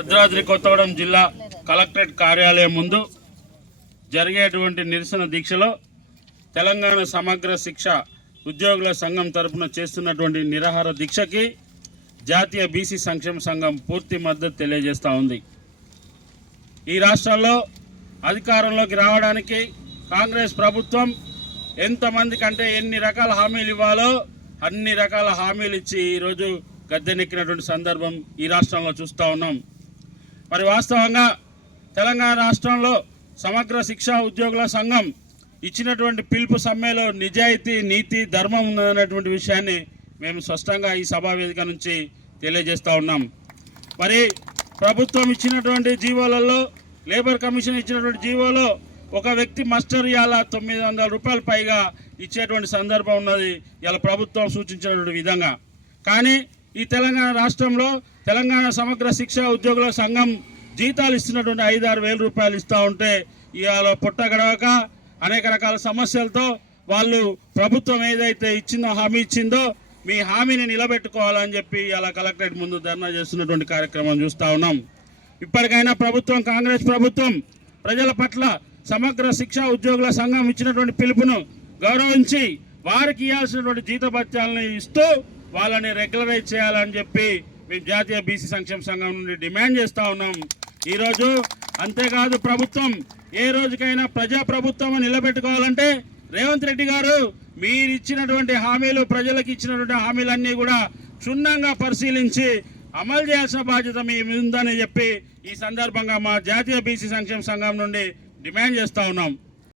భద్రాద్రి కొత్తగూడెం జిల్లా కలెక్టరేట్ కార్యాలయం ముందు జరిగేటువంటి నిరసన దీక్షలో తెలంగాణ సమగ్ర శిక్ష ఉద్యోగుల సంఘం తరపున చేస్తున్నటువంటి నిరాహార దీక్షకి జాతీయ బీసీ సంక్షేమ సంఘం పూర్తి మద్దతు తెలియజేస్తూ ఉంది. ఈ రాష్ట్రంలో అధికారంలోకి రావడానికి కాంగ్రెస్ ప్రభుత్వం ఎంతమంది కంటే ఎన్ని రకాల హామీలు ఇవ్వాలో అన్ని రకాల హామీలు ఇచ్చి ఈరోజు గద్దెనెక్కినటువంటి సందర్భం ఈ రాష్ట్రంలో చూస్తూ ఉన్నాం. మరి వాస్తవంగా తెలంగాణ రాష్ట్రంలో సమగ్ర శిక్షా ఉద్యోగుల సంఘం ఇచ్చినటువంటి పిలుపు సమ్మెలో నిజాయితీ నీతి ధర్మం ఉన్నదన్నటువంటి విషయాన్ని మేము స్పష్టంగా ఈ సభా వేదిక నుంచి తెలియజేస్తూ ఉన్నాం. మరి ప్రభుత్వం ఇచ్చినటువంటి జీవోలలో లేబర్ కమిషన్ ఇచ్చినటువంటి జీవోలో ఒక వ్యక్తి మస్టర్ ఇవాళ తొమ్మిది వందల రూపాయల పైగా ఇచ్చేటువంటి సందర్భం ఉన్నది. ఇలా ప్రభుత్వం సూచించినటువంటి విధంగా. కానీ ఈ తెలంగాణ రాష్ట్రంలో తెలంగాణ సమగ్ర శిక్ష ఉద్యోగుల సంఘం జీతాలు ఇస్తున్నటువంటి ఐదు ఆరు వేల రూపాయలు ఇస్తూ ఉంటే ఇవాళ పుట్ట గడవక అనేక రకాల సమస్యలతో వాళ్ళు ప్రభుత్వం ఏదైతే ఇచ్చిందో హామీ ఇచ్చిందో మీ హామీని నిలబెట్టుకోవాలని చెప్పి ఇలా కలెక్టరేట్ ముందు ధర్నా చేస్తున్నటువంటి కార్యక్రమం చూస్తూ ఉన్నాం. ఇప్పటికైనా ప్రభుత్వం కాంగ్రెస్ ప్రభుత్వం ప్రజల పట్ల సమగ్ర శిక్షా ఉద్యోగుల సంఘం ఇచ్చినటువంటి పిలుపును గౌరవించి వారికి ఇవ్వాల్సినటువంటి జీతభత్యాలను ఇస్తూ వాళ్ళని రెగ్యులరైజ్ చేయాలని చెప్పి మేము జాతీయ బీసీ సంక్షేమ సంఘం నుండి డిమాండ్ చేస్తూ ఉన్నాం. ఈరోజు అంతేకాదు ప్రభుత్వం ఏ రోజుకైనా ప్రజా ప్రభుత్వం నిలబెట్టుకోవాలంటే రేవంత్ రెడ్డి గారు మీరు ఇచ్చినటువంటి హామీలు ప్రజలకు ఇచ్చినటువంటి హామీలన్నీ కూడా క్షుణ్ణంగా పరిశీలించి అమలు చేయాల్సిన బాధ్యత మీ ఉందని చెప్పి ఈ సందర్భంగా మా జాతీయ బీసీ సంక్షేమ సంఘం నుండి డిమాండ్ చేస్తూ ఉన్నాం.